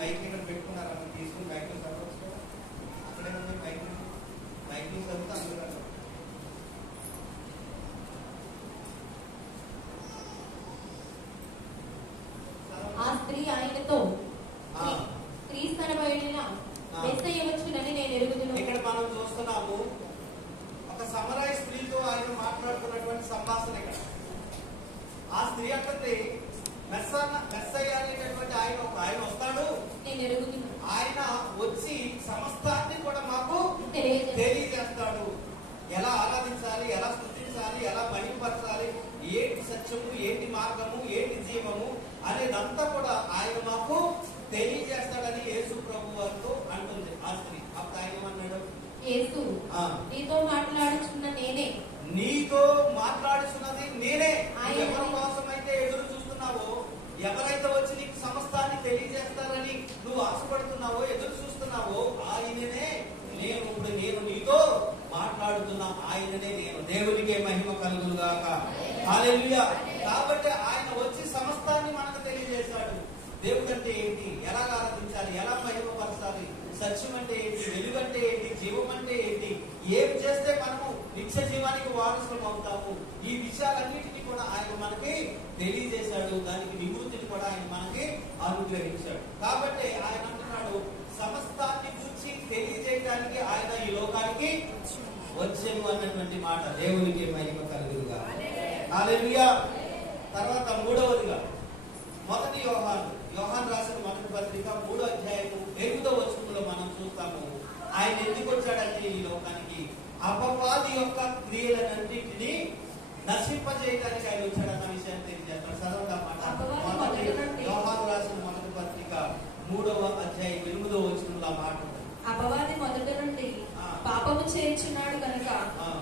Mic ఇక్కడ పెట్టుకున్నారా? తీసుకుని మైక్ చదవచ్చు కదా, అక్కడే ఉంది మైక్. మైక్ చదివితే అందరూ ఆ స్త్రీ ఆయనతో క్రీస్తునబడిన మెస్సయ్య వచ్చునని నేను ఎరుగుదును. ఇక్కడ మనం చూస్తున్నాము ఒక సమరయ స్త్రీతో ఆయన మాట్లాడుతున్నటువంటి సంభాషణ. ఇక్కడ ఆ స్త్రీ అంటే మెస్సయ్య అనేటటువంటి ఆయన వస్తాడు, నేను ఎరుగుదును. ఆయన వచ్చి సమస్తాన్ని కూడా మాకు తెలియజేస్తాడు. ఎలా ఆరాధించాలి, ఎలా స్తుతించాలి, ఎలా మహిమపరచాలి, ఏంటి సత్యము, ఏంటి మార్గము, ఏంటి జీవము అనేదంతా కూడా ఆయన మాకు తెలియజేస్తాడని యేసు ప్రభు వారితో అంటుంది ఆ స్త్రీ. అప్పుడు ఆయన ఏమన్నాడు? యేసు నీతో మాట్లాడుచున్న నేనే. నీతో మాట్లాడుచున్నది నేనే. ఎవరి కోసం అయితే ఎదురు చూస్తున్నావో, ఎవరైతే వచ్చి నీకు సమస్తాన్ని తెలియజేస్తారని నువ్వు ఆశపడుతున్నావో, ఎదురు చూస్తున్నావో, ఆయననే నేను. ఇప్పుడు నేను నీతో మాట్లాడుతున్నా ఆయననే నేను. దేవునికే మహిమ కలుగును గాక. హల్లెలూయా. కాబట్టి ఆయన వచ్చి సమస్తాన్ని మనకు తెలియజేశాడు. దేవుడు అంటే ఏంటి, ఎలా ఆరాధించాలి, ఎలా మహిమపరచాలి, సత్యం అంటే ఏంటి, వెలుగు అంటే ఏంటి, జీవం అంటే ఏంటి, ఏం చేస్తే మనము నిత్య జీవానికి వారసులం అవుతాము, ఈ విషయాలన్నిటినీ కూడా ఆయన మనకి తెలియజేశాడు. దానికి నివృత్తిని కూడా ఆయన మనకి అనుగ్రహించాడు. కాబట్టి ఆయన అంటున్నాడు, సమస్తాన్ని గురించి తెలియజేయడానికి ఆయన ఈ లోకానికి వచ్చాను అన్నటువంటి మాట. దేవునికి మహిమ కలుగునుగా. హల్లెలూయా. తర్వాత మూడవదిగా మొదటి యోహాను రాసిన మొదటి పత్రిక 3వ అధ్యాయము 8వ వచనంలో మనం చూస్తాము, ఆయన ఎందుకు వచ్చాడంటే ఈ లోకానికి అపవాది యొక్క క్రియలన్నింటినీ నశింపజేయడానికి ఆయన వచ్చాడన్న విషయాన్ని తెలియజేస్తాడు. చదవండి అన్నమాట. మొదటి యోహాను రాసిన మొదటి పత్రిక 3వ అధ్యాయం 8వ వచనంలో మాట. అపవాది మొదటి నుండి పాపము చేయుచున్నాడు కనుక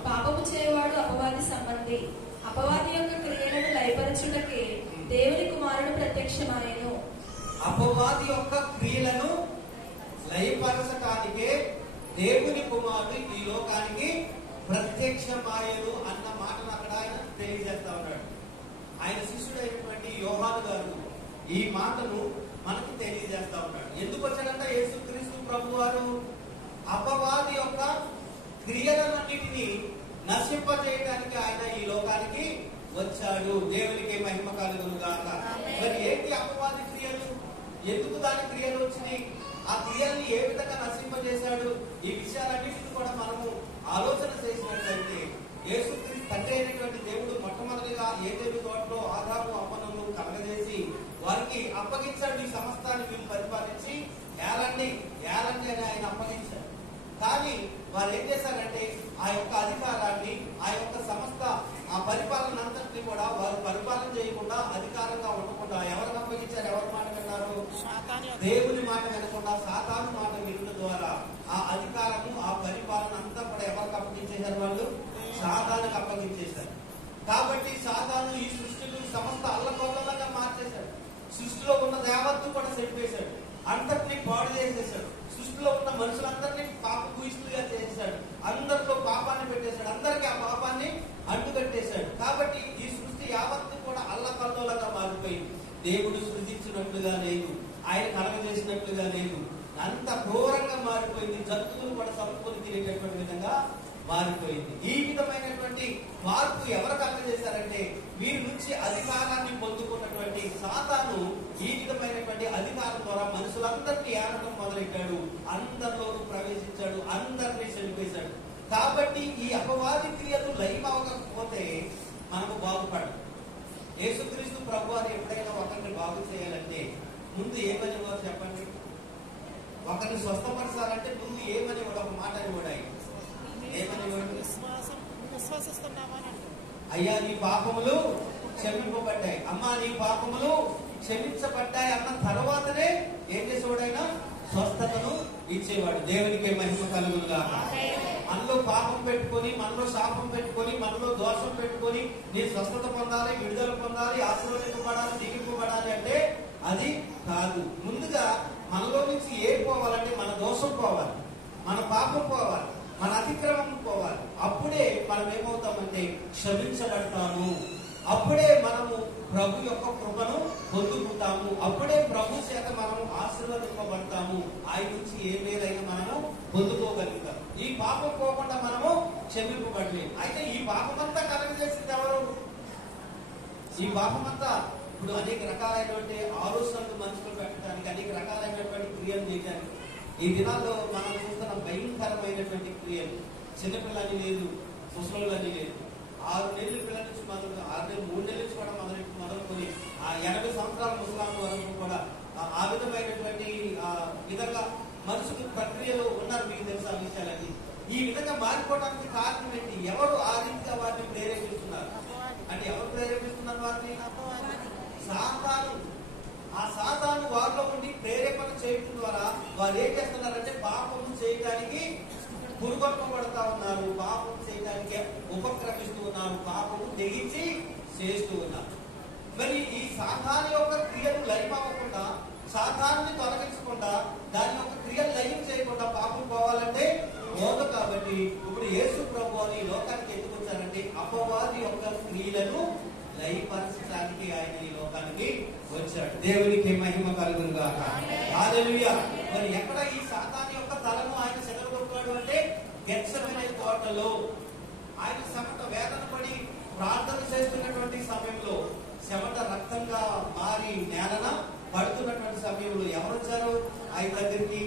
పాపము చేయవాడు అపవాది సంబంధి. అపవాది యొక్క క్రియలను లయపరచుటకే దేవుని కుమారుడు ప్రత్యక్షమాయెను. అపవాది యొక్క క్రియలను లయపరచటానికే దేవుని కుమారుడు ఈ లోకానికి ప్రత్యక్షమాయెను అన్న మాటను అక్కడ ఆయన తెలియజేస్తా ఉన్నాడు. ఆయన శిష్యుడైనటువంటి యోహాను గారు ఈ మాటను మనకు తెలియజేస్తా ఉన్నాడు. ఎందుకు వచ్చాడంటే యేసుక్రీస్తు ప్రభు వారు అపవాది యొక్క క్రియలన్నిటినీ నశింపజేయడానికి ఆయన ఈ లోకానికి వచ్చాడు. దేవునికి మహిమ కలుగును గాక. మరి ఏంటి అపవాది క్రియలు, ఎందుకు దాని క్రియలు వచ్చినాయి, ఆ క్రియల్ని ఏ విధంగా నశింపజేశాడు, ఈ విషయాలన్నిటిని కూడా మనము ఆలోచన చేసినట్లయితే యేసుక్రీస్తు తండ్రి అయినటువంటి దేవుడు మొట్టమొదటిగా ఏదేను తోటలో ఆదాము అవ్వను కలగజేసి వారికి అప్పగించాడు. ఈ సమస్తాన్ని మీరు పరిపాలించి ఏలండి అని ఆయన అప్పగించాడు. కానీ వారు ఏం చేశారంటే ఆ యొక్క అధికారాన్ని, ఆ యొక్క సమస్త ఆ పరిపాలన అంతటిని కూడా వారు పరిపాలన చేయకుండా, అధికారంగా ఉండకుండా ఎవరికి అప్పగించారు? ఎవరి మాట విన్నారు? దేవుని మాట వినకుండా సాతాను మాట వినడం ద్వారా ఆ అధికారము, ఆ పరిపాలన అంతా కూడా ఎవరికి అప్పగించేశారు? వాళ్ళు సాతానుకు అప్పగించేశారు. కాబట్టి సాతాను ఈ సృష్టిని సమస్త అల్లకొల్లగా మార్చేశాడు. సృష్టిలో ఉన్న దేవత్వం కూడా చెడిపేశాడు, అంతటినీ పాడు చేసేశాడు. సృష్టిలో ఉన్న మనుషులందరినీ పాప భూయిస్తులుగా చేసేశాడు, అందరిలో పాపాన్ని పెట్టేశాడు, అందరికీ ఆ పాపాన్ని అడ్డుకట్టేశాడు. కాబట్టి ఈ సృష్టి యావత్తు కూడా అల్లకల్లోలంగా మారిపోయింది. దేవుడు సృజించినట్లుగా లేదు, ఆయన కలగజేసినట్లుగా లేదు, అంత ఘోరంగా మారిపోయింది. జంతువులు కూడా సంపుకొని తినేటటువంటి విధంగా మారిపోయింది. ఈ విధమైనటువంటి మార్పు ఎవరు కలగజేశారంటే వీరి నుంచి అధికారాన్ని పొందుకున్నటువంటి సాతాను ఈ విధమైనటువంటి అధికారం ద్వారా మనుషులందరినీ ఏనడం మొదలెట్టాడు, అందరిలోనూ ప్రవేశించాడు, అందరినీ చనిపేశాడు. కాబట్టి ఈ అపవాది క్రియలు లైవ్ అవ్వకపోతే మనము బాగుపడదు. యేసుక్రీస్తు ప్రభు వారు ఎప్పుడైనా ఒకరిని బాగు చేయాలంటే ముందు ఏమనేవారు చెప్పండి? ఒకరిని స్వస్థపరచాలంటే ముందు ఏమనేవాడు? ఒక మాట అనేవాడు. ఆయన ఏమనేవాడు? అయ్యా నీ పాపములు క్షమింపబడ్డాయి, అమ్మా నీ పాపములు క్షమించబడ్డాయి అన్న తర్వాతనే ఏం చేసేవాడు? ఆయన స్వస్థతను ఇచ్చేవాడు. దేవునికి మహిమ కలుగును గాక. మనలో పాపం పెట్టుకొని, మనలో శాపం పెట్టుకొని, మనలో దోషం పెట్టుకొని నేను స్వస్థత పొందాలి, విడుదల పొందాలి, ఆశీర్వదింపబడాలి, దీవింపబడాలి అంటే అది కాదు. ముందుగా మనలో నుంచి ఏం పోవాలంటే మన దోషం పోవాలి, మన పాపం పోవాలి, మన అతిక్రమం పోవాలి. అప్పుడే మనం ఏమవుతామంటే క్షమించబడతాము, అప్పుడే మనము ప్రభు యొక్క కృపను పొందుకుంటాము, అప్పుడే ప్రభు చేత మనము ఆశీర్వదింపబడతాము. ఆయన నుంచి ఏ మేలైనా మనము పొందుకోగలుగుతాం. ఈ పాపం పోకుండా మనము క్షమింపబడలేము. అయితే ఈ పాపమంతా కలగజేసింది ఎవరు? ఈ పాపమంతా ఇప్పుడు అనేక రకాలైనటువంటి ఆలోచనలు మనసులో పెట్టడానికి, అనేక రకాలైనటువంటి క్రియలు చేయడానికి ఈ దినాల్లో మనం చూస్తున్న భయంకరమైనటువంటి క్రియలు. చిన్నపిల్లని లేదు, ముసలోళ్ళని లేదు. 6 నెలల పిల్లల నుంచి మొదలు 6 నెలలు 3 నెలల నుంచి కూడా మొదలుకొని 80 సంవత్సరాల ముసలాం వరకు కూడా ఆ విధమైనటువంటి విధంగా మనుషులు ప్రక్రియలో ఉన్నారు. మీకు తెలుసా విషయాలన్నీ? ఈ విధంగా మారిపోవడానికి కారణం ఏంటి? ఎవరు ఆ రీతిగా వారిని ప్రేరేపిస్తున్నారు? అంటే ఎవరు ప్రేరేపిస్తున్నారు వారిని? సాతాను. ఆ సాతాను వారిలో ఉండి ప్రేరేపణ చేయడం ద్వారా వారు ఏం చేస్తున్నారంటే పాపం చేయడానికి పురుగొట్టబడతా ఉన్నారు, పాపం చేయడానికి ఉపక్రమిస్తూ ఉన్నారు, పాపము తెగించి చేస్తూ ఉన్నారు. మరి ఈ సాతాను యొక్క క్రియలు లయం అవ్వకుండా, సాతాన్ని తొలగించకుండా, దాని యొక్క క్రియలు లయం చేయకుండా పాపం పోవాలంటే పోదు. కాబట్టి ఇప్పుడు యేసు ప్రభువు ఈ లోకానికి ఎందుకు వచ్చారంటే అపవాది యొక్క క్రియలను లయపరచడానికి ఆయన ఈ లోకానికి వచ్చాడు. దేవునికి మహిమ కలుగునుగాక. హల్లెలూయా. మరి ఎక్కడ ఈ సాతాను యొక్క తలను ఆయన చెదరగొట్టాడు అంటే గెత్సెమనే తోటలో ఆయన చెమట వేదన పడి ప్రార్థన చేస్తున్నటువంటి సమయంలో, చెమట రక్తంగా మారి నేలన పడుతున్నటువంటి సమయంలో ఎవరు వచ్చారు ఆయన దగ్గరికి?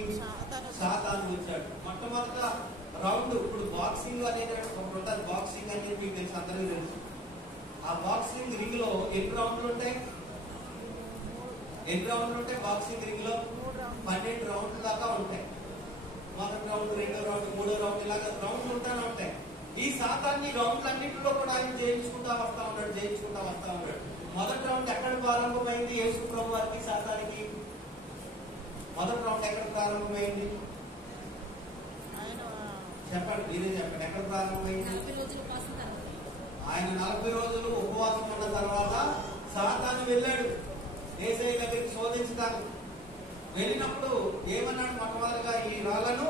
సాతాను వచ్చాడు. మొట్టమొదట రౌండ్. ఇప్పుడు బాక్సింగ్ అనేది ఒకటి, బాక్సింగ్ అనేది మీకు తెలుసు, అందరికీ తెలుసు. ఆ బాక్సింగ్ రింగ్ లో ఎన్ని రౌండ్లు ఉంటాయి? బాక్సింగ్ రింగ్ లో 12 రౌండ్ల దాకా ఉంటాయి. మొదటి రౌండ్, రెండో రౌండ్, మూడో రౌండ్, ఇలాగ రౌండ్లు ఉంటానే ఉంటాయి. ఈ సాతాన్ని రౌండ్లు అన్నింటిలో కూడా ఆయన జయించుకుంటా వస్తా ఉన్నాడు. మొదటి రౌండ్ ఎక్కడ ప్రారంభమైంది యేసు ప్రభు వారికి, సాతానికి? మొదటి రౌండ్ ఎక్కడ ప్రారంభమైంది? చెప్పండి, మీరే చెప్పండి. ఎక్కడ ప్రారంభమైంది? ఆయన 40 రోజులు ఉపవాసం ఉన్న తర్వాత సాతాను వెళ్ళాడు యేసయ్య దగ్గరికి శోధించడానికి. వెళ్ళినప్పుడు ఏమన్నాడు? మొట్టమొదటిగా ఈ రాళ్లను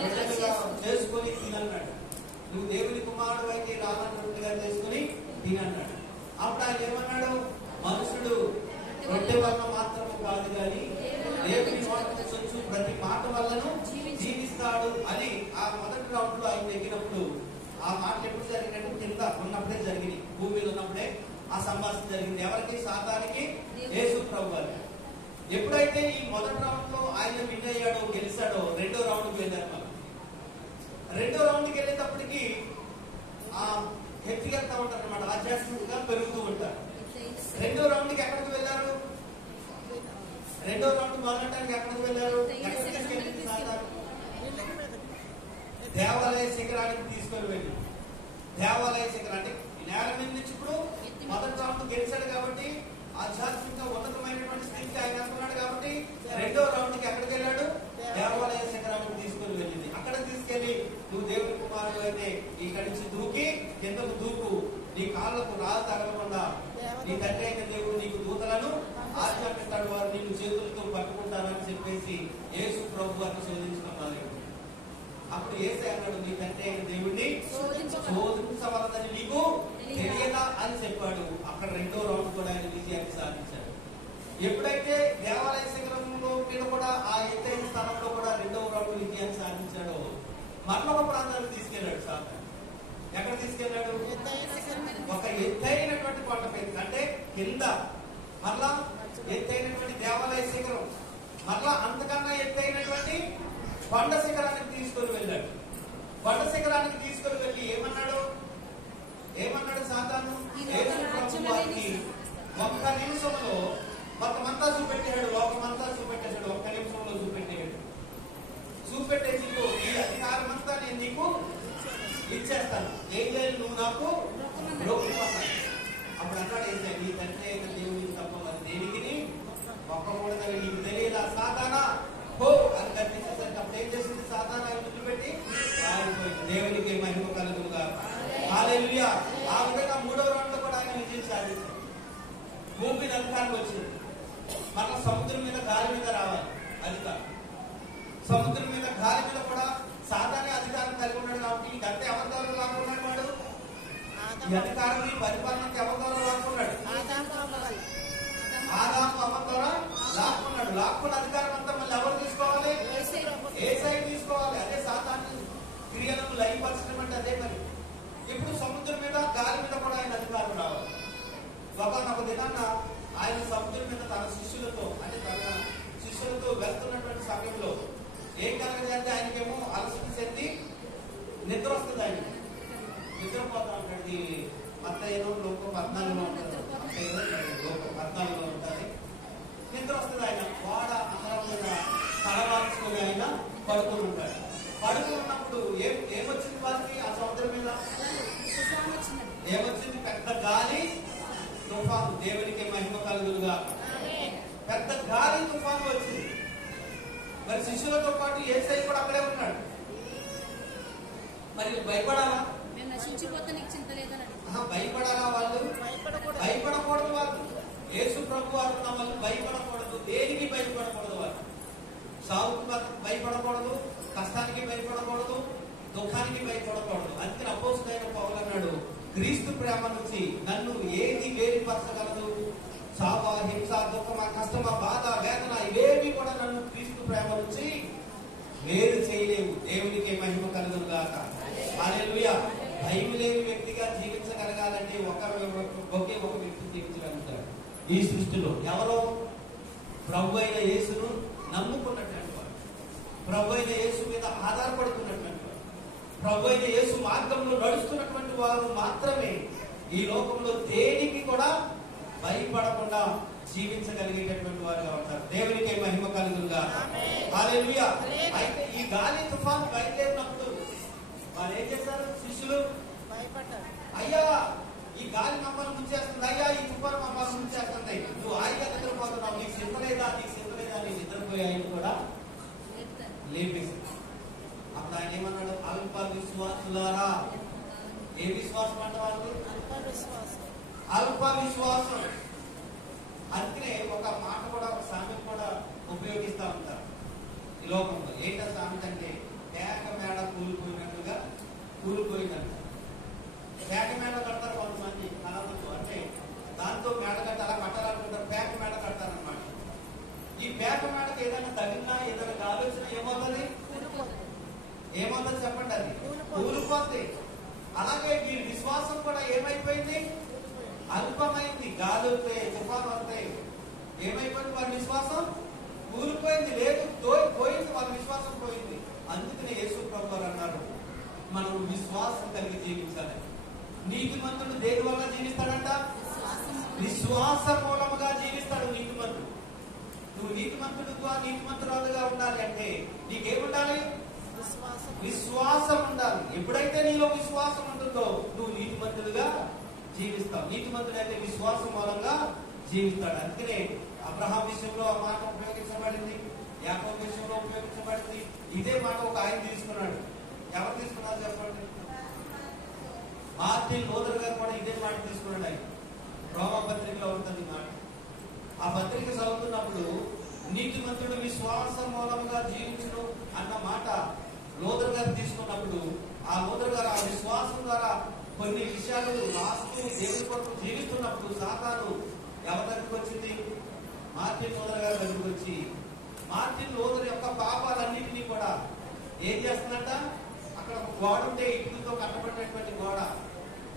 రొట్టెలుగా చేసుకుని తినన్నాడు. నువ్వు దేవుని కుమారుడు అయితే ఈ రాళ్లను రొట్టెలుగా చేసుకుని తినన్నాడు. అప్పుడు ఆయన ఏమన్నాడు? మనుషుడు రొట్టె వల్ల మాత్రము కాదు కానీ దేవుని నోట నుంచి ప్రతి మాట వల్లను జీవిస్తాడు అని ఆ మొదటి రౌండ్ లో ఆయన దగ్గినప్పుడు ఆ మాటలు ఎప్పుడు జరిగినట్టు కింద ఉన్నప్పుడే జరిగింది, భూమి మీద ఉన్నప్పుడే ఆ సంభాషణ జరిగింది. ఎవరికి? సాతానికి, యేసు ప్రభు వారికి. ఎప్పుడైతే ఈ మొదటి రౌండ్ లో ఆయన విన్ అయ్యాడో, గెలిచాడో, రెండో రౌండ్ కి వెళ్ళారు. మనం రెండో రౌండ్ కి వెళ్ళేటప్పటికి ఆ ఎత్తికెళ్తా ఉంటారు అనమాట, ఆధ్యాత్మికంగా పెరుగుతూ ఉంటారు. రెండో రౌండ్ కి ఎక్కడికి వెళ్ళారు? రెండో రౌండ్ మొదలటానికి ఎక్కడికి వెళ్ళారు? దేవాలయ శిఖరానికి తీసుకొని వెళ్ళి, దేవాలయ శిఖరం అంటే నేల మీద నుంచి ఇప్పుడు మొదటి రౌండ్ గెలిచాడు కాబట్టి ఆధ్యాత్మిక ఉన్నతమైనటువంటి స్థితికి ఆయన అనుకున్నాడు కాబట్టి రెండో రౌండ్ కి ఎక్కడికి వెళ్ళాడు? దేవాలయ శిఖరానికి తీసుకొని వెళ్ళింది. అక్కడ తీసుకెళ్లి నువ్వు దేవుని కుమారుడు అయితే ఇక్కడి నుంచి దూకి కిందకు దూకు, నీ కాళ్ళకు రాళ్ళు తగలకుండా నీ తండ్రి అయిన దేవుడు నీకు దూతలను ఆజ్ఞాపిస్తాడు, వారు నిన్ను చేతులతో పట్టుకుంటారని చెప్పేసి యేసు ప్రభు వారిని శోధించుకున్నారు. అప్పుడు యేసయ్య అన్నాడు, నీ తండ్రి అయిన దేవుడిని శోధించవలదని నీకు తెలియదా అని చెప్పాడు. అక్కడ రెండో రౌండ్ కూడా ఆయన విజయాన్ని సాధించాడు. ఎప్పుడైతే దేవాలయ శిఖరంలో మీద కూడా ఆ ఎత్తైన స్థలంలో కూడా రెండవ రౌండ్ విజయాన్ని సాధించాడో మరొక ప్రాంతానికి తీసుకెళ్లాడు సాతాను. ఎక్కడ తీసుకెళ్లాడు? ఒక ఎత్తైనటువంటి కొండ మీద, అంటే కింద మరలా ఎత్తైనటువంటి దేవాలయ శిఖరం, మరలా అంతకన్నా ఎత్తైనటువంటి కొండ శిఖరానికి తీసుకొని వెళ్ళాడు. కొండ శిఖరానికి తీసుకొని వెళ్ళి ఏమన్నాడు సాతాను? వారికి ఒక్క నిమిషంలో మొత్తమంతా చూపెట్టాడు, లోకమంతా చూపెట్టేశాడు. ఒక్క నిమిషంలో చూపెట్టేసి ఈ అధికారం అంతా నేను నీకు ఇచ్చేస్తాను, ఏం చేయాలి? నువ్వు నాకు లోకుపోతాను. అప్పుడు అన్నాడు ఏంటంటే, నీ తండ్రి అయిన దేవుడికి తప్ప మరి దేనికి మొక్కకూడదని నీకు తెలియదా సాతానా? హో అని కనిపించేసరికి అప్పుడు ఏం చేసింది? సాతానా వదిలిపెట్టి పారిపోయింది. దేవునికి మహిమ కలుగునుగాక. హల్లెలూయా. ఆ విధంగా మూడవ రౌండ్ లో కూడా ఆయన విజయం సాధించాడు. భూమి మీద అధికారం వచ్చింది. మన సముద్రం మీద గాలి మీద రావాలి అధికారం. సముద్రం మీద గాలి మీద కూడా సాతానే అధికారం కలిగి ఉన్నాడు కాబట్టి ఈ గంట ఎవరి ద్వారా లాక్కున్నాడు? వాడు ఈ అధికారం పరిపాలనకి ఎవరి ద్వారా లాక్కున్నాడు? ఆదాము అవ్వ ద్వారా లాక్కున్నాడు. లాక్కున్న అధికారం అంతా మళ్ళీ ఎవరు తీసుకోవాలి? ఏం కలగజేస్తే ఆయనకేమో అలసట చెంది నిద్ర వస్తుంది. ఆయన నిద్రపోతా ఉంటాడు. మత్తయిలో లోక 14లో ఉంటుంది. లోక 14లో ఉంటుంది. నిద్ర వస్తుంది. ఆయన వాడ అందరం మీద తలవాల్చుకొని ఆయన పడుకుని ఉంటాడు. పడుకుని ఉన్నప్పుడు ఏమొచ్చింది వారికి? ఆ సముద్రం మీద ఏమొచ్చింది? పెద్ద గాలి తుఫాను. దేవునికి మహిమ కలుగులుగా. పెద్ద గాలి తుఫాను వచ్చింది. మరి శిష్యులతో పాటు యేసయ్య కూడా అక్కడే ఉన్నాడు. మరి భయపడాలా? భయపడాలా? వాళ్ళు భయపడకూడదు. వాళ్ళు యేసు ప్రభు వారు వాళ్ళు భయపడకూడదు. దేనికి భయపడకూడదు? వాళ్ళు సాగుకు భయపడకూడదు, కష్టానికి భయపడకూడదు, దుఃఖానికి భయపడకూడదు. అందుకని అపోస్తలుడైన పౌలు అన్నాడు, క్రీస్తు ప్రేమ నుంచి నన్ను ఏది వేరుపరచగలదు? చావా, హింస, దుఃఖమా, కష్టమా, బాధ, వేదన ఇవేవి కూడా నన్ను క్రీస్తు ప్రేమ నుంచి వేరు చేయలేవు. దేవునికి మహిమ కలుగును గాక. హల్లెలూయా. భయం లేని వ్యక్తిగా జీవించగలగాలంటే ఒకే ఒక వ్యక్తి జీవించగలుగుతాడు ఈ సృష్టిలో. ఎవరో? ప్రభు అయిన యేసును నమ్ముకున్నటువంటి వాడు, ప్రభు అయిన యేసు మీద ఆధారపడుతున్నటువంటి వాడు, ప్రభు అయిన యేసు మార్గంలో నడుస్తున్నటువంటి వారు మాత్రమే ఈ లోకంలో దేనికి కూడా భయపడకుండా జీవించగలిగేటటువంటి వారుగా ఉంటారు. దేవునికి మహిమ కలుగునుగా. హల్లెలూయా. అయితే ఈ గాలి తుఫాను బయలుదేరినప్పుడు వాళ్ళు ఏం చేస్తారు? శిష్యులు భయపడ్డారు. అయ్యా, ఈ గాలి మమ్మల్ని ముంచేస్తుంది, అయ్యా ఈ తుఫాను మమ్మల్ని ముంచేస్తుంది, నువ్వు హాయిగా నిద్రపోతున్నావు, నీకు చింతలేదా, నీకు చింతలేదా అని నిద్రపోయాయని కూడా లేపేసింది. అప్పుడు ఆయన ఏమన్నాడు? అల్ప విశ్వాసులారా. ఏ విశ్వాసం అంటే వాళ్ళు? అల్ప విశ్వాసం. అందుకనే ఒక మాట కూడా, ఒక సామెత కూడా ఉపయోగిస్తూ ఉంటారు ఈ లోకంలో. ఏంటో సామెత అంటే పేక మేడ కూలిపోయినట్టుగా కూలిపోయిందంట. పేక మేడ కడతారు కొంతమంది కళలతో, అంటే దాంతో మేడ కట్టి అలా కట్టాలనుకుంటారు, పేక మేడ కడతారనమాట. ఈ పేక మేడకు ఏదైనా తగిలినా, ఏదైనా ఆలోచన ఏమవుతుంది? ఏమవుతుంది చెప్పండి? అది కూలిపోతుంది. అలాగే వీరి విశ్వాసం కూడా ఏమైపోయింది? అల్పమైంది. గాలి వస్తాయి, తుఫాను వస్తాయి, ఏమైపోయింది? వారి విశ్వాసం కూలిపోయింది. లేదు, పోయింది, వాళ్ళ విశ్వాసం పోయింది. అందుకనే యేసు ప్రభువు అన్నారు, మనం విశ్వాసం కలిగి జీవించాలి. నీతిమంతుడు దేని వల్ల జీవిస్తాడంట? విశ్వాస మూలముగా జీవిస్తాడు నీతిమంతుడు. నువ్వు నీతిమంతురాలుగా ఉండాలి అంటే నీకేముండాలి? విశ్వాసం ఉండాలి. ఎప్పుడైతే నీలో విశ్వాసం ఉంటుందో నువ్వు నీతిమంతుడుగా జీవిస్తావు. నీతిమంతుడైతే విశ్వాసం మూలంగా జీవిస్తాడు. అందుకనే అబ్రహాం విషయంలో ఆ మాట ఉపయోగించబడింది, యాకోబు విషయంలో ఉపయోగించబడింది. ఇదే మాట ఒక ఆయన తీసుకున్నాడు. ఎవరు తీసుకున్నారు చెప్పండి? మార్టిన్ లూథర్ గారు కూడా ఇదే మాట తీసుకున్నాడు. ఆయన రోమా పత్రికలో ఉంటుంది మాట. ఆ పత్రిక చదువుతున్నప్పుడు నీతిమంతుడు విశ్వాసం మూలముగా జీవించును అన్న మాట లూథర్ గారు తీసుకున్నప్పుడు, ఆ లూథర్ గారు ఆ విశ్వాసం ద్వారా కొన్ని విషయాలు రాస్తూ దేవుని కొరకు జీవిస్తున్నప్పుడు సాతాను ఎవరి దగ్గరికి వచ్చింది? మార్టిన్ లూథర్ గారి దగ్గరికి వచ్చి, మార్టిన్ లూథర్ యొక్క పాపాలన్నింటినీ కూడా ఏం చేస్తుందంట? అక్కడ ఒక గోడ ఉంటే, ఇటుకలతో కట్టబడినటువంటి గోడ,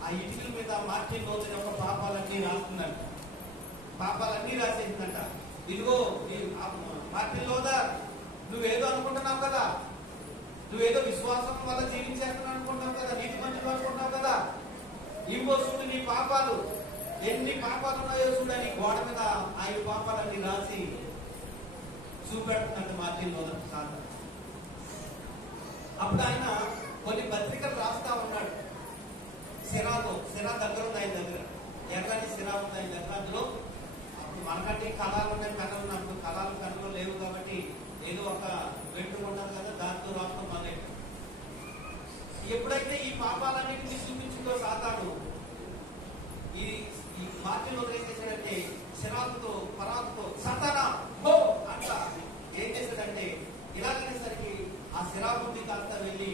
ఆ ఇటుకల మీద మార్టిన్ లూథర్ యొక్క పాపాలన్నీ రాస్తుందంట. పాపాలన్నీ రాసేసిందంట. ఇదిగో మార్టిన్ లూథర్, నువ్వేదో అనుకుంటున్నావు కదా, నువ్వేదో విశ్వాసం వల్ల జీవించేస్తున్నావు అనుకుంటావు కదా, నీతిమంతుడు అనుకుంటావు కదా, ఇవ్వో చూడు నీ పాపాలు, ఎన్ని పాపాలు ఉన్నాయో చూడని గోడ మీద ఆయన పాపాలన్నీ రాసి చూపెడుతున్నట్టు మార్టిన్ లూథర్ సార్. అప్పుడు ఆయన కొన్ని పత్రికలు రాస్తా ఉన్నాడు సిరాతో. సిరా దగ్గర ఉంది ఆయన దగ్గర, ఎర్రని సిరా ఉంది ఆయన దగ్గర. అందులో అప్పుడు మనకంటే కళాలు ఉన్నాయి, పెన్నులు ఉన్నాయి. అప్పుడు కళాలు పెన్నులు లేవు కాబట్టి ఏదో ఒక వెంటు ఉండదు కదా, దాంతో రాస్తాం మళ్ళీ. ఎప్పుడైతే ఈ పాపాలన్నింటినీ చూపించిందో సాతాను, ఈ మార్టిన్ లూథర్ ఏం చేశాడంటే సిరాకుతో పరాకుతో సతానా హో అంట ఏం చేశాడంటే, ఇలాగనేసరికి ఆ సిరాబుద్ధి కాస్త వెళ్ళి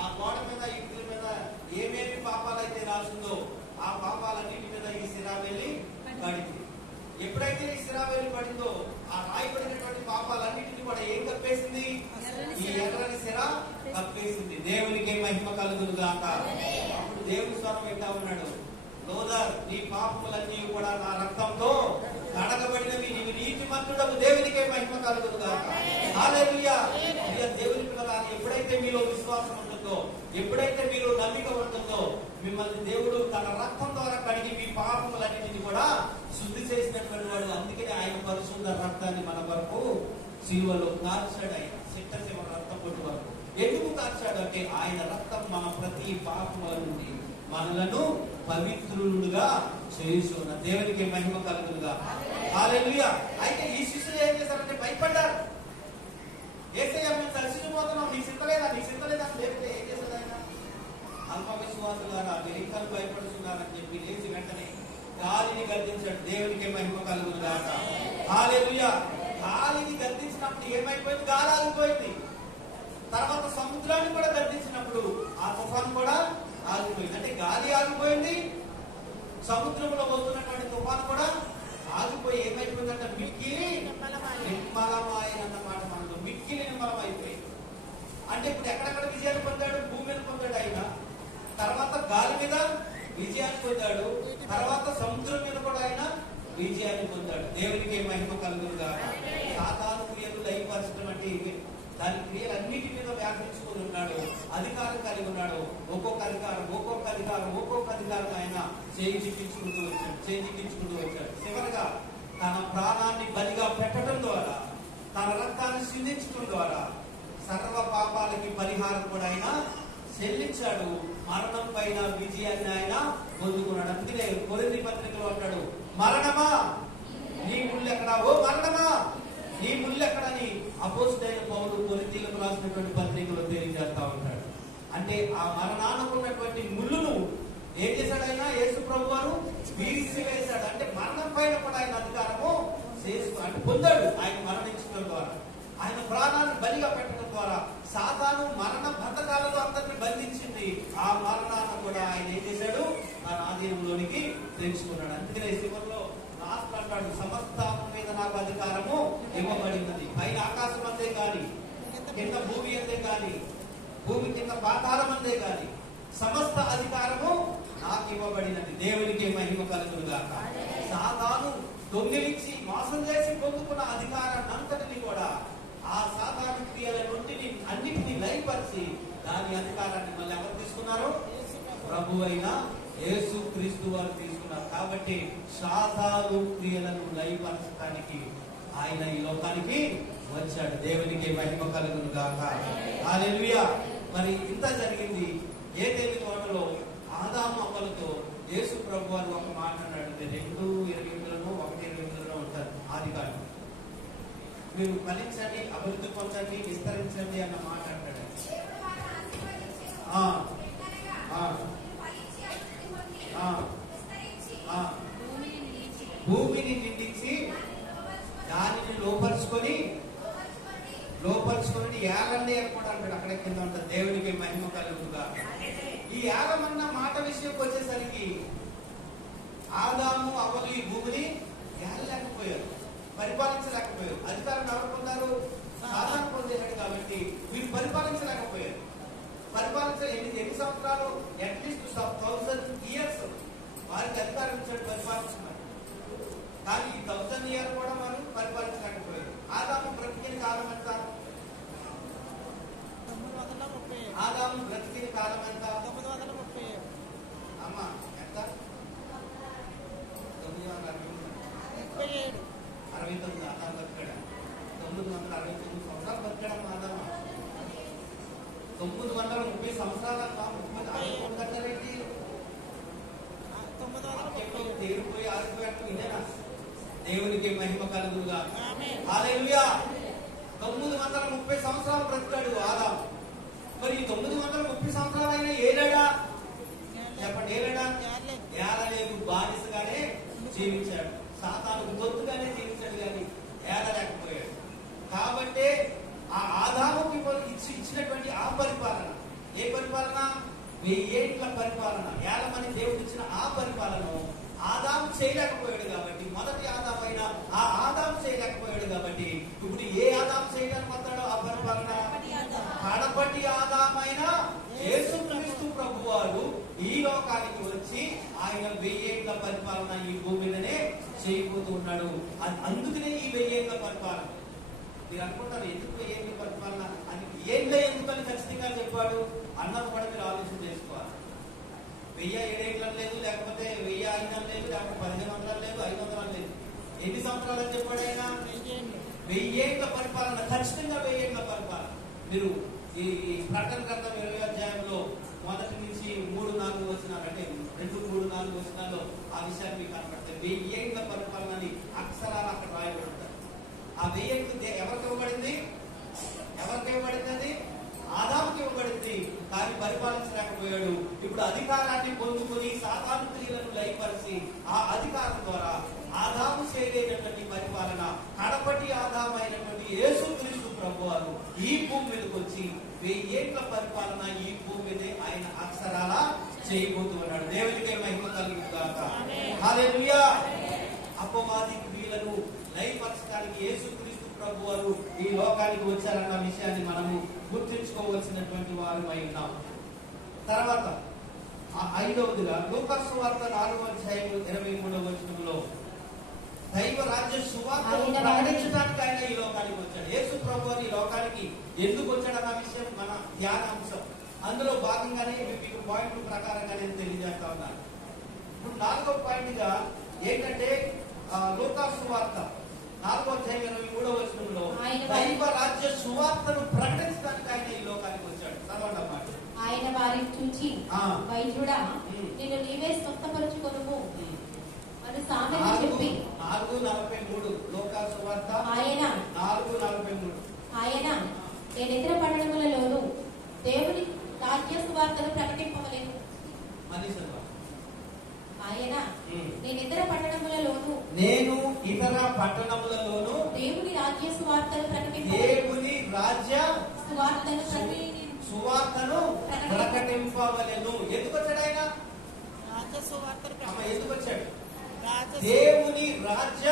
ఆ గోడ మీద, ఇటుకల మీద ఏమేమి పాపాలైతే రాసిందో ఆ పాపాలన్నింటి మీద ఈ సిరా వెళ్ళి పడింది. ఎప్పుడైతే ఈ సిరా వెళ్ళి పడిందో ఆ రాయబడినటువంటి పాపాలన్నింటినీ కూడా ఏం కప్పేసింది? ఈ ఎర్రని సిరా కప్పేసింది. దేవునికి మహిమ కలుగును గాక. అప్పుడు దేవుని స్వరం వింటా ఉన్నాడు, లూథర్, నీ పాపములన్నీ కూడా నా రక్తంతో కడగబడినవి, నీవు నీతిమంతుడవు. దేవునికే మహిమ కలుగును గాక. హల్లెలూయా. మీలో విశ్వాసం ఉంటుందో, ఎప్పుడైతే మీరు నమ్మిక ఉంటుందో, మిమ్మల్ని దేవుడు తన రక్తం ద్వారా కడిగి మీ పాపములన్నింటినీ కూడా శుద్ధి చేసినటువంటి వాడు. అందుకనే ఆయన పరిశుద్ధ రక్తాన్ని మన వరకు సిలువలో కార్చాడు. ఆయన చిట్ట చివరి రక్తం కొట్టు వరకు ఎందుకు కార్చాడు అంటే, ఆయన రక్తం మన ప్రతి పాపముల నుండి మనలను పవిత్రులుగా చేయుచున్న దేవునికి మహిమ కలుగునుగా. హల్లెలూయా. అయితే ఈ శిష్యులు ఏం చేశారంటే భయపడ్డారు. యేసయ్య మేము చచ్చిపోతున్నాం, నీకు చింతలేదా, నీకు చింతలేదా అని చెప్తే ఏం చేశాడు ఆయన? అల్ప విశ్వాసులారా వెలికలు భయపడుతున్నారని చెప్పి లేచి వెంటనే గాలిని గద్దించాడు. దేవునికి మహిమ కలుగునుగా. హల్లెలూయా. గాలిని గద్దించినప్పుడు ఏమైపోయింది? గాలి ఆగిపోయింది. తర్వాత సముద్రాన్ని కూడా గద్దించినప్పుడు ఆ తుఫాను కూడా ఆగిపోయింది. అంటే గాలి ఆగిపోయింది, సముద్రంలో వస్తున్నటువంటి తుఫాను కూడా ఆగిపోయి ఏమైపోయిందంటే మిక్కిలి నిమ్మలమాయనన్నమాట. మనకు మిక్కిలి నిమ్మలం అయిపోయింది. అంటే ఇప్పుడు ఎక్కడెక్కడ విజయాన్ని పొందాడు? భూమి మీద పొందాడు ఆయన, తర్వాత గాలి మీద విజయాన్ని పొందాడు, తర్వాత సముద్రం మీద కూడా ఆయన విజయాన్ని పొందాడు. దేవునికి మహిమ కలుగునుగా. సాతాను క్రియలు లయపరచడం అంటే ఇవి. దాని క్రియలన్నిటి మీద వ్యాపించుకుని ఉన్నాడు, అధికారం కలిగి ఉన్నాడు. ఒక్కొక్క అధికారం ఆయన చేయించుకుంటూ వచ్చాడు. చివరిగా తన ప్రాణాన్ని బలిగా పెట్టడం ద్వారా, తన రక్తాన్ని సిందించడం ద్వారా సర్వ పాపాలకి పరిహారం కూడా ఆయన చెల్లించాడు. మరణం పైన విజయాన్ని ఆయన పొందుకున్నాడు. అందుకనే కొరింథీ పత్రికలో అంటాడు, మరణమా నీ ముళ్ళెక్కడా, ఓ మరణమా నీ ముళ్ళెక్కడని అపోస్తలుడైన పౌలు కొరింథీయులకు రాసినటువంటి పత్రికలో తెలియజేస్తా ఉంటాడు. అంటే ఆ మరణానుకున్నటువంటి ముళ్ళును ఏం చేశాడు ఆయన? యేసు ప్రభు వారు విరిసివేశాడు. అంటే మరణం పైన కూడా ఆయన అధికారము అంటే పొందాడు. ఆయన మరణించడం ద్వారా, ఆయన ప్రాణాన్ని బలిగా పెట్టడం ద్వారా సాతాను మరణ బంధకాలలో అందరిని బంధించింది. ఆ మరణాన్ని కూడా ఆయన ఏం చేశాడు? తన ఆధీనంలోనికి తెచ్చుకున్నాడు. అందుకనే శివలో రాష్ట్ర అంటాడు, సమస్తాపం మీద నాకు అధికారము ఇవ్వబడినది. పైన ఆకాశం అంతే గాని, కింద భూమి అంతే గాని, భూమి కింద పాతాళం అంతే గాని సమస్త అధికారము నాకు ఇవ్వబడినది. దేవునికి మహిమ కలుగునుగాక. సాతాను దొంగిలించి మోసం చేసి పొందుకున్న అధికారాన్ని అంతటిని కూడా ఆ సాతాను క్రియల నుండి అన్నిటినీ లయపరిచి దాని అధికారాన్ని మళ్ళీ ఎవరు తీసుకున్నారు? ప్రభు అయిన యేసు క్రీస్తు వారు తీసుకున్నారు. కాబట్టి సాతాను క్రియలను లయపరచడానికి ఆయన ఈ లోకానికి వచ్చాడు. దేవునికి మహిమ కలుగునుగాక. హల్లెలూయా. మరి ఇంత జరిగింది. ఏదైనా తోటలో ఆదాము అవ్వలతో యేసు ప్రభు వారు ఒక మాట అన్నాడు. 2:28 1:28 ఉంటారు ఆదికాండం. మీరు ఫలించండి, అభివృద్ధి పొందండి, విస్తరించండి అన్న మాట అంటాడు. భూమిని నిండించి దానిని లోపరుచుకొని ఏలండి అని కూడా అంటాడు. అక్కడ కింద ఉంటుంది. దేవునికి మహిమ కలుగుగా. ఈ ఏలమన్న మాట విషయంకి వచ్చేసరికి ఆదాము అవ్వలు ఈ భూమిని ఏలలేకపోయారు, పరిపాలించలేకపోయారు. అధికారం ఎవరు పొందారు? సాతాను పొందేశాడు. కాబట్టి వీరు పరిపాలించలేకపోయారు. ఎన్ని సంవత్సరాలు? అట్లీస్ట్ 1000 years వారికి అధికారం ఇచ్చాడు, పరిపాలించున్నారు. కానీ ఈ 1000 years కూడా వారు పరిపాలించలేకపోయారు. ఆదాము బ్రతికిన కాలం ఎంత? ఆదాము బ్రతికిన కాలం ఎంత? 930. అమ్మా ఎంత? 967. 69. ఆదాము బతికాడు 969 సంవత్సరాలు బతికాడు. ఆదాము 930 సంవత్సరాలు. కట్టారేంటి? తేలిపోయి ఆరిపోయాడు. ఇదేనా? దేవునికి మహిమ కలుగుగా. హల్లెలూయా. 930 సంవత్సరాలు బ్రతికాడు ఆదాము. మరి 930 సంవత్సరాలు అయినా ఏలేడా? చెప్పండి, ఏలేడా? ఏలలేదు. బానిసగానే జీవించాడు. సాతానుకు తొత్తుగానే జీవించాడు, కానీ ఏలలేకపోయాడు. కాబట్టి ఆ ఆదాముకి ఇచ్చినటువంటి ఆ పరిపాలన, ఏ పరిపాలన? 1000 ఏళ్ల పరిపాలన, ఏలమని దేవుడు ఇచ్చిన ఆ పరిపాలన ఆదాము చేయలేకపోయాడు. కాబట్టి మొదటి ఆదాము అయినా ఆ ఆదాము చేయలేకపోయాడు. కాబట్టి ఇప్పుడు ఏ ఆదాము చేయడానికి వస్తాడో ఆ పరిపాలన? కడపటి ఆదామైన యేసుక్రీస్తు ప్రభువారు ఈ లోకానికి వచ్చి ఆయన 1000 ఏళ్ల పరిపాలన ఈ భూమి మీదనే చేయబోతూ ఉన్నాడు. అందుకనే ఈ 1000 ఏళ్ల పరిపాలన. మీరు అనుకుంటారు ఎందుకు వెయ్యేండ్ల పరిపాలన అని, ఏంట్లో ఎందుకని ఖచ్చితంగా చెప్పాడు అన్నది కూడా మీరు ఆలోచన చేసుకోవాలి. 1007 లేదు, లేకపోతే 1005 లేదు, లేకపోతే 1500 లేదు, 500 లేదు. ఎన్ని సంవత్సరాలు అని చెప్పాడు ఆయన? 1000 ఏళ్ల పరిపాలన, ఖచ్చితంగా 1000 ఏళ్ల పరిపాలన. మీరు ఈ ప్రకటన గ్రంథం 20వ అధ్యాయంలో మొదటి నుంచి 3-4 వచనాలు, అంటే 2-3-4 వచనాల్లో ఆ విషయాన్ని మీకు కనపడతాయి. 1000 ఏళ్ల పరిపాలనని అక్షరాలు అక్కడ రాయబడి ఉంటాయి. ఆ 1000 ఏళ్ళు ఎవరికి ఇవ్వబడింది? ఎవరికి ఇవ్వబడింది? ఆదాముకి ఇవ్వబడింది. కానీ పరిపాలించలేకపోయాడు. ఇప్పుడు అధికారాన్ని పొందుకుని సాధారణ క్రియలను లయపరిచి ఆ అధికారం ద్వారా ఆదాము చేయలేనటువంటి పరిపాలన, కడపటి ఆదాము అయినటువంటి యేసుక్రీస్తు ప్రభువారు ఈ భూమి మీదకి వచ్చి 1000 ఏళ్ల పరిపాలన ఈ భూమి మీదే ఆయన అక్షరాల చేయబోతున్నాడు. దేవునికే మహిమ కలుగుగాక. హల్లెలూయా. అపవాది క్రియలను లయపరచడానికి యేసుక్రీస్తు ప్రభువారు ఈ లోకానికి వచ్చారన్న విషయాన్ని మనము గుర్తించుకోవలసినటువంటి వారు అయి ఉన్నాం. తర్వాత 5వదిగా లూకాసు సువార్త 4వ అధ్యాయం 23వ వచనంలో దైవ రాజ్య సువార్తను ప్రకటించడానికి ఆయన ఈ లోకానికి వచ్చాడు. యేసు ప్రభువు ఈ లోకానికి ఎందుకు వచ్చాడన్న విషయం మన ధ్యానాంశం. అందులో భాగంగానే మీకు పాయింట్ ప్రకారంగా నేను తెలియజేస్తా ఉన్నాను. ఇప్పుడు 4వ పాయింట్ గా ఏంటంటే లూకాసు సువార్త 4వ అధ్యాయం 23వ వచనంలో దైవ రాజ్య సువార్తను ప్రకటించడానికి ఆయన ఈ లోకానికి వచ్చాడు. చదవండి. ఆయన వారిని చూచి, వైద్యుడా, నిన్ను నీవే స్వస్థపరచుకొనుము అని సామెత చెప్పి 4:43 లూకాసు సువార్త ఆయన 4:43 ఆయన నేనితర పట్టణములలోను దేవుని రాజ్య సువార్తను ప్రకటింపవలెను. ఆయన నేను ఇతర పట్టణములలోను దేవుని రాజ్య సువార్తను ప్రకటింపవలెను. ఎందుకు వచ్చాడు ఆయన? ఎందుకు వచ్చాడు? దేవుని రాజ్య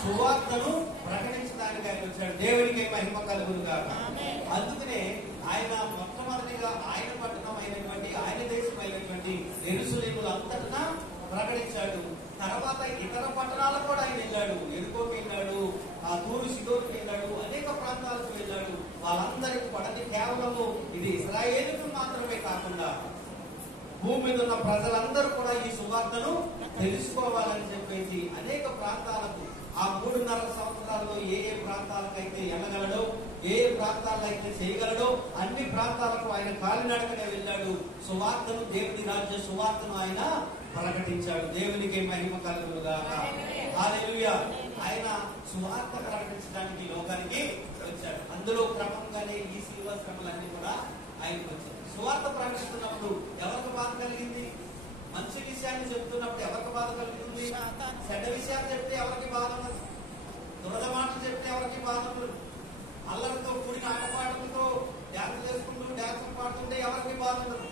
సువార్తను ప్రకటించడానికి ఆయన వచ్చాడు. దేవునికి మహిమ కలుగును గాక. అందుకనే ఆయన మొట్టమొదటిగా ఆయన పట్టణం అయినటువంటి, ఆయన దేశం అయినటువంటి యెరూషలేములో అంతటా ప్రకటించాడు. తర్వాత ఇతర పట్టణాలకు కూడా ఆయన వెళ్ళాడు. ఎరుకోకి వెళ్ళాడు, తూరు సిదోనుకి వెళ్ళాడు, అనేక ప్రాంతాలకు వెళ్ళాడు. వాళ్ళందరికీ పడని కేవలము ఇది ఇశ్రాయేలుకు మాత్రమే కాకుండా భూమి మీద ఉన్న ప్రజలందరూ కూడా ఈ సువార్తను తెలుసుకోవాలని చెప్పేసి అనేక ప్రాంతాలకు ఆ 3.5 సంవత్సరాల్లో ఏ ప్రాంతాలకైతే వెళ్ళగలడో, ఏ ప్రాంతాల్లో అయితే చేయగలడో అన్ని ప్రాంతాలకు ఆయన కాలినడకనే వెళ్ళాడు. సువార్తను, దేవుని రాజ్య సువార్తను ఆయన ప్రకటించాడు. దేవునికి మహిమ కలుగునుగాక. హల్లెలూయా. ఆయన సువార్త ప్రకటించడానికి లోకానికి వచ్చాడు. అందులో క్రమంగానే ఈ శిలువ శ్రమలన్నీ కూడా ఆయనకు వచ్చాయి. సువార్త ప్రకటిస్తున్నప్పుడు ఎవరికి బాధ కలిగింది? మంచి విషయాన్ని చెప్తున్నప్పుడు ఎవరికి బాధ కలుగుతుంది? చెడ్డ విషయాలు చెప్తే ఎవరికి బాధ ఉండదు. దురద మాటలు చెప్తే ఎవరికి బాధ ఉండదు. అల్లరితో కూడిన ఆటపాటలతో డ్యాన్స్ చేసుకుంటూ డ్యాన్స్ పాడుతుంటే ఎవరికి బాధ ఉండదు.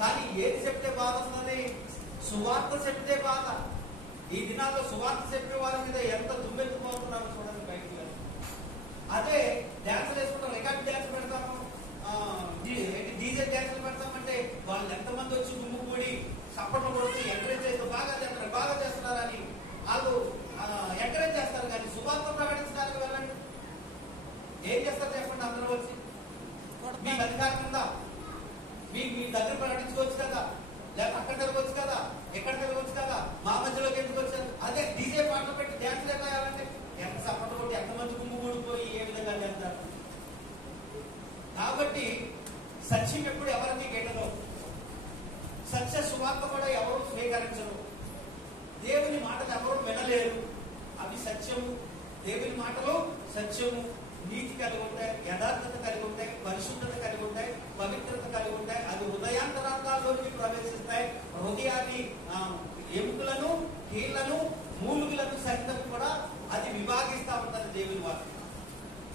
కానీ ఏది చెప్తే బాధ వస్తుంది? సువార్త చెప్తే బాధ. ఈ దినాల్లో సువార్త చెప్పే వారి మీద ఎంత దుమ్మెత్తుపోతున్నారో చూడండి బయటికి. అదే డ్యాన్స్ వేసుకుంటాం, రికార్డ్ డ్యాన్స్ పెడతాము, డీజే డ్యాన్సులు పెడతామంటే వాళ్ళు ఎంతమంది వచ్చి గుమ్ము కూడి చప్పట్లు కొడుతూ ఎంకరేజ్ చేస్తూ బాగా చేస్తున్నారని వాళ్ళు ఎంకరేజ్ చేస్తారు. కానీ సువార్త ప్రకటించడానికి వెళ్ళండి, ఏం చేస్తారు చెప్పండి? అందరూ వచ్చి మీకు అధికారం ఉందా? మీ దగ్గర ప్రకటించుకోవచ్చు కదా, లేకపోతే అక్కడ తిరగవచ్చు కదా, ఎక్కడ తిరగవచ్చు కదా, మా మధ్యలోకి ఎందుకు వచ్చారు? అదే డీజే పాటలు పెట్టి డ్యాన్సులు ఎలా చేయాలంటే ఎంత చప్పట్లు కొట్టి ఎంతమంది గుమ్ము కూడిపోయి ఏ విధంగా చేస్తారు? కాబట్టి సత్యం ఎప్పుడు ఎవరికి గెట్టదు. సత్య సువార్త కూడా ఎవరు స్వీకరించరు. దేవుని మాటలు ఎవరు వినలేరు. అవి సత్యము. దేవుని మాటలు సత్యము, నీతి కలిగి ఉంటాయి, యథార్థత కలిగి ఉంటాయి, పరిశుద్ధత కలిగి ఉంటాయి, పవిత్రత కలిగి ఉంటాయి. అది హృదయాంతరాంగాల్లోకి ప్రవేశిస్తాయి. హృదయాన్ని, ఎముకలను, కీళ్లను, మూలుగులను సైతం కూడా అది విభాగిస్తా ఉంటుంది దేవుని వారు.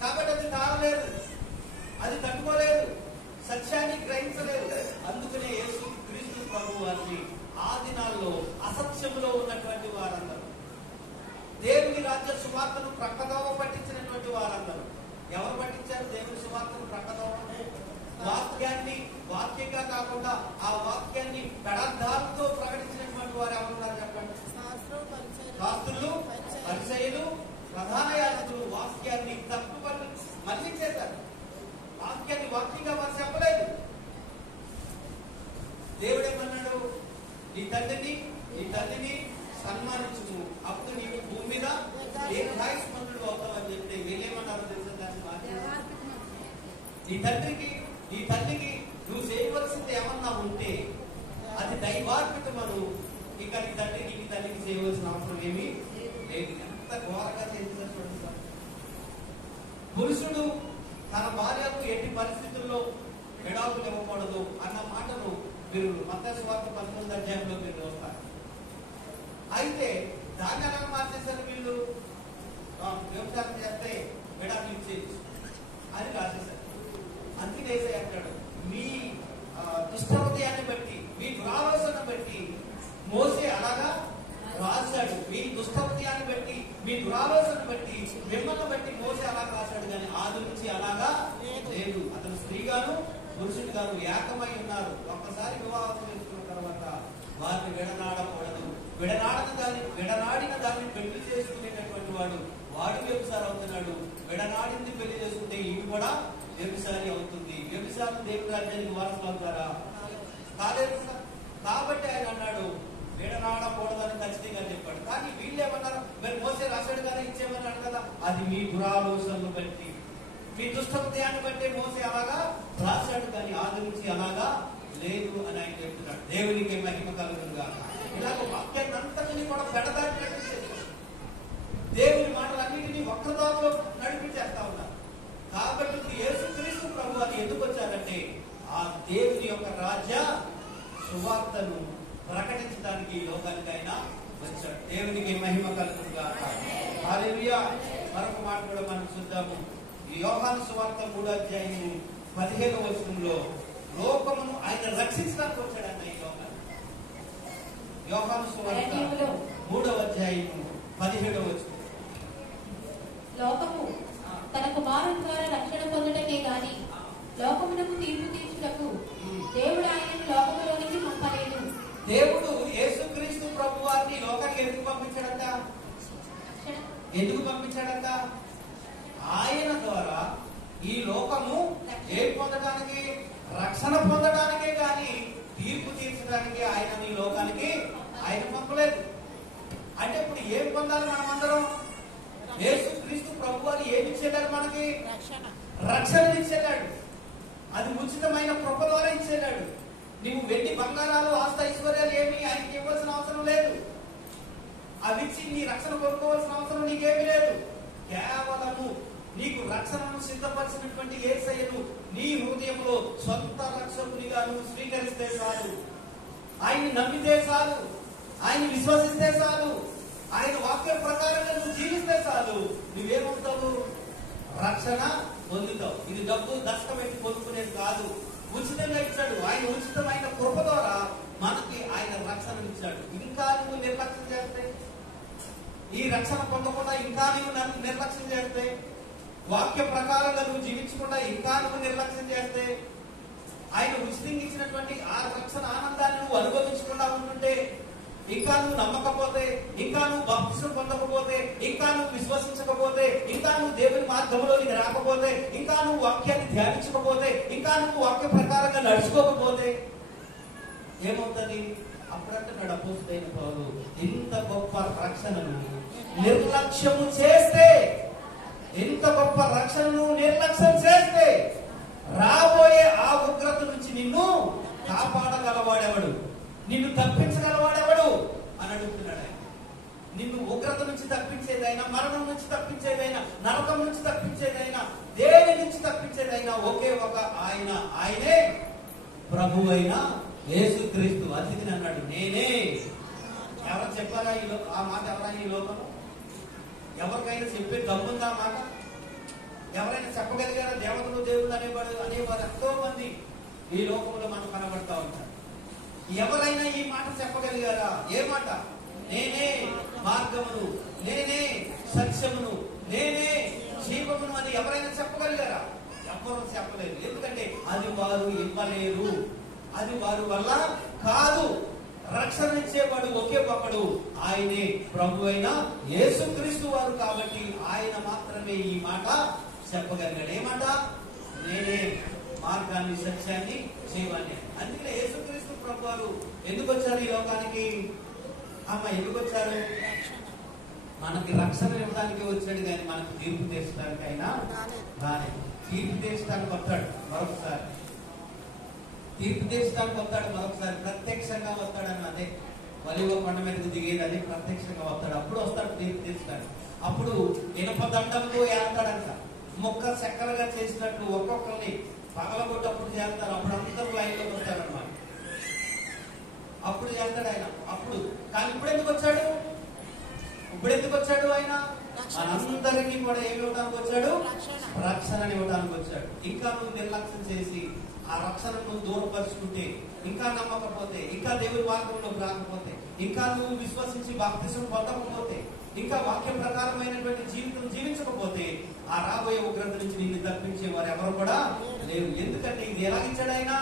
కాబట్టి అది తారలేదు, అది తట్టుకోలేదు, సత్యాన్ని గ్రహించలేదు. అందుకనే యేసు క్రీస్తు ప్రభువు వారిని ఆ దినాల్లో అసత్యములో ఉన్నటువంటి వారందరూ, దేవుని రాజ్య సువార్తను ప్రక్కదోవ పట్టించినటువంటి వారందరూ ఎవరు పట్టించారు? దేవుని సువార్తను ప్రక్కదోవ. వాక్యంగా కాకుండా ఆ వాక్యాన్ని పెడార్థాలతో ప్రకటించినటువంటి వారు ఎవరున్నారు చెప్పండి? శాస్త్రులు, పరిసయ్యులు, ప్రధాన యాజకులు వాక్యాన్ని తప్పుపట్టి వాక్యాన్ని వాక్యంగా వారు చెప్పలేదు. దేవుడేమన్నాడు? నీ తల్లిని సన్మానించుము, అప్పుడు నీవు భూమి మీద దీర్ఘాయుష్మంతుడు అవుతావని చెప్తే వీళ్ళేమన్నారు తెలుసా? దాన్ని నీ తల్లికి నువ్వు చేయవలసింది ఏమన్నా ఉంటే అది దైవార్పితమను, ఇక నీ తల్లికి చేయవలసిన అవసరం ఏమీ లేదు. ఎంత ఘోరంగా చేసిందో చూడండి సార్. పురుషుడు తన భార్యకు ఎట్టి పరిస్థితుల్లో విడాకులు ఇవ్వకూడదు అన్న మాటను మీరు మత్తయి సువార్త 19వ అధ్యాయంలో మీరు చూస్తారు. అయితే దాన్ని ఎలా మార్చేశారు వీళ్ళు? వ్యవసాయం చేస్తే విడాకులు ఇచ్చేది అని రాసేశారు. అందుకే అంటాడు, మీ దుష్టహృదయాన్ని బట్టి, మీ దురాలోచన బట్టి మోసే అలాగా రాశాడు. మీ దుష్టహృదయాన్ని బట్టి, మీ దురాలోచన బట్టి, మిమ్మల్ని బట్టి మోసే అలా రాశాడు. కానీ ఆది నుంచి అలాగా లేదు. అతను స్త్రీగాను పురుషుడిగాను ఏకమై ఉన్నారు. ఒక్కసారి వివాహం చేసుకున్న తర్వాత వారిని విడనాడకూడదు. విడనాడిన దాన్ని పెళ్లి చేసుకునేటటువంటి వాడు వ్యభిచారి అవుతున్నాడు. విడనాడింది పెళ్లి చేసుకుంటే ఇవి కూడా వ్యభిచారి అవుతుంది. వ్యభిచారం దేవుని రాజ్యానికి వారసులు అవుతారా? కాలేదు. కాబట్టి ఆయన అన్నాడు విడనాడకూడదని ఖచ్చితంగా చెప్పాడు. కానీ వీళ్ళు ఏమన్నారు? మరి మోసే రాశాడు కదా, ఇచ్చేమన్నాడు కదా. అది మీ దురాలోచనలు బట్టి, మీ దుష్టహృదయాన్ని బట్టి మోసే అలాగా రాశాడు. కానీ ఆది నుంచి అలాగా లేదు అని ఆయన చెప్తున్నాడు. దేవునికి మహిమ కలుగునుగా. ఇలాగ వాక్యాన్ని అంతటిని కూడా పెడదారినట్టు చేశాడు. దేవుని మాటలన్నిటినీ వక్రదారిలో నడిపించేస్తా ఉన్నారు. కాబట్టి యేసుక్రీస్తు ప్రభు అని ఎందుకు వచ్చారంటే ఆ దేవుని యొక్క రాజ్య సువార్తను ప్రకటించడానికి ఈ లోకానికి ఆయన వచ్చాడు. దేవునికి మహిమ కలుగునుగా. హల్లెలూయా. మరొక మాట కూడా మనం చూద్దాము. ఈ యోహాను సువార్త 3వ అధ్యాయము 15వ వచనంలో లోకమును ఆయన రక్షించడానికి వచ్చాడన్న ఈ లోకాన్ని. యోహాను సువార్త 3వ అధ్యాయము 17వ వచనం. లోకము తన కుమారుని ద్వారా రక్షణ పొందుటకే గాని లోకమునకు తీర్పు తీర్చుటకు దేవుడు ఆయనను లోకములోనికి పంపలేదు. దేవుడు యేసుక్రీస్తు ప్రభు వారిని లోకానికి ఎందుకు పంపించాడంట? ఆయన ద్వారా ఈ లోకము ఏం పొందడానికి? రక్షణ పొందడానికే గాని తీర్పు తీర్చడానికి ఆయన ఈ లోకానికి ఆయన పంపలేదు. అంటే ఇప్పుడు ఏం పొందాలి మనమందరం? యేసుక్రీస్తు ప్రభు వారు ఏమి ఇచ్చేదాడు? మనకి రక్షణ ఇచ్చేదాడు. అది ఉచితమైన కృప ద్వారా ఇచ్చేదాడు. నీవు వెండి బంగారాలు ఆస్తి ఐశ్వర్యాలు ఏమి ఆయనకి ఇవ్వాల్సిన అవసరం లేదు. అవి ఇచ్చి నీ రక్షణ కొనుక్కోవాల్సిన అవసరం నీకేమీ లేదు. కేవలము నీకు రక్షణను సిద్ధపరిచినటువంటి యేసయ్యను నీ హృదయంలో సొంత రక్షకునిగా నువ్వు స్వీకరిస్తే చాలు. ఆయన్ని నమ్మితే చాలు. ఆయన విశ్వసిస్తే చాలు. ఆయన వాక్య ప్రకారంగా నువ్వు జీవిస్తే చాలు. నువ్వేమవుతావు? రక్షణ పొందుతావు. ఇది డబ్బు దశకం పెట్టి పొందుకునేది కాదు. ఉచితంగా ఇచ్చాడు. ఆయన ఉచితమైన కృప ద్వారా మనకి ఆయన రక్షణ ఇచ్చాడు. ఇంకా నువ్వు నిర్లక్ష్యం చేస్తే, ఈ రక్షణ పొందకుండా ఇంకా నువ్వు నిర్లక్ష్యం చేస్తే, వాక్య ప్రకారంగా నువ్వు జీవించకుండా ఇంకా నువ్వు నిర్లక్ష్యం చేస్తే, ఆయన ఉచితంగా ఇచ్చినటువంటి ఆ రక్షణ ఆనందాన్ని నువ్వు అనుభవించకుండా ఉంటుంటే, ఇంకా నువ్వు నమ్మకపోతే, ఇంకా నువ్వు బాప్తిసం పొందకపోతే, ఇంకా నువ్వు విశ్వసించకపోతే, ఇంకా నువ్వు దేవుని మార్గంలోనికి రాకపోతే, ఇంకా నువ్వు వాక్యాన్ని ధ్యానించకపోతే, ఇంకా నువ్వు వాక్య ప్రకారంగా నడుచుకోకపోతే ఏమవుతుంది? అప్పుడంటున్నాడు అపోస్తలుడైన పౌలు, ఇంత గొప్ప రక్షణను నిర్లక్ష్యము చేస్తే, ఇంత గొప్ప రక్షణను నిర్లక్ష్యం చేస్తే రాబోయే ఆ ఉగ్రత నుంచి నిన్ను కాపాడగలవాడెవడు? నిన్ను తప్పించగలవాడెవడు అని అడుగుతున్నాడు ఆయన. నిన్ను ఉగ్రత నుంచి తప్పించేదైనా, మరణం నుంచి తప్పించేదైనా, నరకం నుంచి తప్పించేదైనా, దేని నుంచి తప్పించేదైనా ఒకే ఒక ఆయన. ఆయనే ప్రభువైన యేసుక్రీస్తు. అతిథిని అన్నాడు, నేనే. ఎవరు చెప్పారా ఆ మాట? ఎవరైనా ఈ లోకంలో ఎవరికైనా చెప్పే దమ్ముందా మాట? ఎవరైనా చెప్పగలిగారా? దేవతలు దేవుడు అనేవారు ఎంతో మంది ఈ లోకంలో మనం కనబడతా ఉంటారు. ఎవరైనా ఈ మాట చెప్పగలిగారా? ఏ మాట? నేనే మార్గమును, నేనే సత్యమును, నేనే జీవమును అని ఎవరైనా చెప్పగలిగారా? ఎవరు చెప్పలేదు. ఎందుకంటే అది వారు ఇవ్వలేరు. అది వారి వల్ల కాదు. రక్షణ ఇచ్చేవాడు ఒకే ఒకడు, ఆయనే ప్రభు అయిన యేసుక్రీస్తు వారు. కాబట్టి ఆయన మాత్రమే ఈ మాట చెప్పగలిగాడు. ఏ మాట? నేనే మార్గాన్ని సత్యాన్ని జీవాన్ని. అందుకనే యేసుక్రీస్తు ప్రభువారు ఎందుకు వచ్చారు ఈ లోకానికి? ఎందుకు వచ్చారు? మనకి రక్షణ ఇవ్వడానికి వచ్చాడు, కానీ మనకు తీర్పు తీర్చడానికి అయినా రాలేదు. తీర్పు తీర్చడానికి వస్తాడు మరొకసారి, తీర్పు తీర్చడానికి వస్తాడు మరొకసారి, ప్రత్యక్షంగా వస్తాడు అన్నదే. ఒలీవ కొండ మీదకు దిగేది అది ప్రత్యక్షంగా వస్తాడు. అప్పుడు వస్తాడు తీర్పు తీర్చడానికి. అప్పుడు ఇనుప దండంతో ఏస్తాడంట, మొక్క చెక్కలుగా చేసినట్లు ఒక్కొక్కరిని పగలగొట్టప్పుడు చేస్తారు. అప్పుడు అందరూ లైన్లోకి వస్తారు అన్నమాట. అప్పుడు చేస్తాడు ఆయన. అప్పుడు కానీ ఇప్పుడు ఎందుకు వచ్చాడు? ఆయన మనందరికీ కూడా ఏమి ఇవ్వడానికి వచ్చాడు? రక్షణని ఇవ్వడానికి వచ్చాడు. ఇంకా నువ్వు నిర్లక్ష్యం చేసి ఆ రక్షణను దూరపరుచుకుంటే, ఇంకా నమ్మకపోతే, ఇంకా దేవుడి వాక్యంలోకి రాకపోతే, ఇంకా నువ్వు విశ్వసించి బాప్తిసం పొందకపోతే, ఇంకా వాక్య ప్రకారమైనటువంటి జీవితం జీవించకపోతే, ఆ రాబోయే ఉగ్రత నుంచి నిన్ను తప్పించే వారు ఎవరు కూడా లేరు. ఎందుకంటే ఇది ఎలాగిచ్చాడు ఆయన?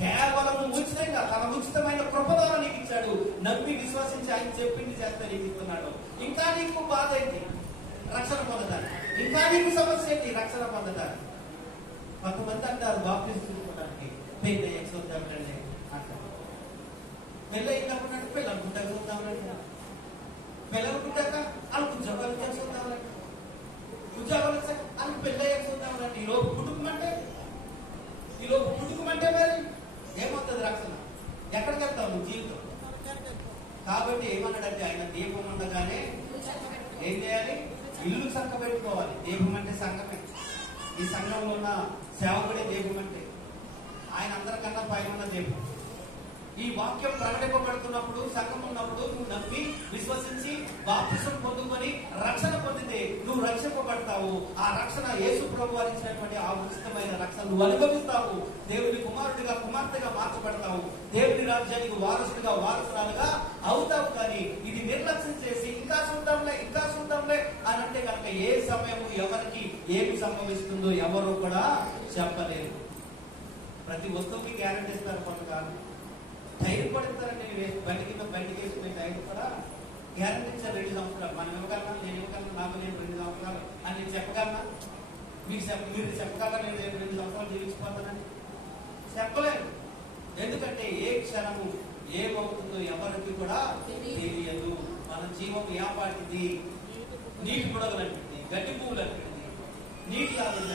కేవలం ఉచితంగా తన ఉచితమైన కృప ద్వారా నీకు ఇచ్చాడు. నమ్మి విశ్వసించి ఆయన చెప్పింది చేస్తే నీకు ఇస్తున్నాడు. ఇంకా నీకు బాధ ఏంటి? రక్షణ పొందడానికి. ఇంకా నీకు సమస్య ఏంటి? రక్షణ పొందడానికి. కొంతమంది అంటారు బాప్తిసం తీసుకోవడానికి పెళ్ళి అయ్యాక చూద్దామండి అంటారు. పెళ్ళి అయినప్పుడు అంటే పెళ్ళి అనుకుంటారు చూద్దామండి, పెళ్ళి అనుకుంటాక వాళ్ళకు ఉద్యోగాలు ఇచ్చాక చూద్దామండి, ఉద్యోగాలు వచ్చాక వాళ్ళకి పెళ్ళి అయ్యాక చూద్దామండి. ఈలోపు కుటుంబమంటే మరి ఏమవుతుంది రక్షణ? ఎక్కడికి వెళ్తావు నువ్వు జీవితం? కాబట్టి ఏమన్నాడంటే ఆయన దీపం ఉండగానే ఏం చేయాలి? ఇల్లు చక్కబెట్టుకోవాలి. దీపం అంటే సంఘమే. ఈ సంఘంలో ఉన్న సేవకుడే దీపం అంటే. ఆయన అందరికన్నా పైన ఉన్న దీపం. ఈ వాక్యం ప్రకటింపబడుతున్నప్పుడు, సంఘం ఉన్నప్పుడు నువ్వు నమ్మి విశ్వసించి బాప్తిసం పొందుకొని రక్షణ పొందితే నువ్వు రక్షింపబడతావు. ఆ రక్షణ యేసు ప్రభువు ఇచ్చినటువంటి ఆ ఉచితమైన రక్షణ నువ్వు అనుభవిస్తావు. దేవుని కుమారుడిగా, కుమార్తెగా మార్చబడతావు. దేవుని రాజ్యానికి వారసురాలుగా అవుతావు. కానీ ఇది నిర్లక్ష్యం చేసి ఇంకా చూద్దాంలే అని అంటే కనుక ఏ సమయం ఎవరికి ఏమి సంభవిస్తుందో ఎవరు కూడా చెప్పలేరు. ప్రతి వస్తువుకి గ్యారెంటీ ఇస్తారు కొంతకాలం. టైర్ పడిస్తారండి, బండికి వేసుకునే టైర్ కూడా గ్యారెంటీ ఇచ్చారు 2 సంవత్సరాలు. మనం ఇవ్వగలనా? నేను ఇవ్వగలను, నాకు నేను 2 సంవత్సరాలు అని నేను చెప్పగలనా? మీరు చెప్పగలరా నేను 2 సంవత్సరాలు జీవించిపోతానని? చెప్పలేను. ఎందుకంటే ఏ క్షణము ఏమవుతుందో ఎవరికి కూడా తెలియదు. మన జీవం ఏపాటిది? నీటి బుడగలంటుంది, గడ్డి పువ్వులంటుంది, నీటి లాగా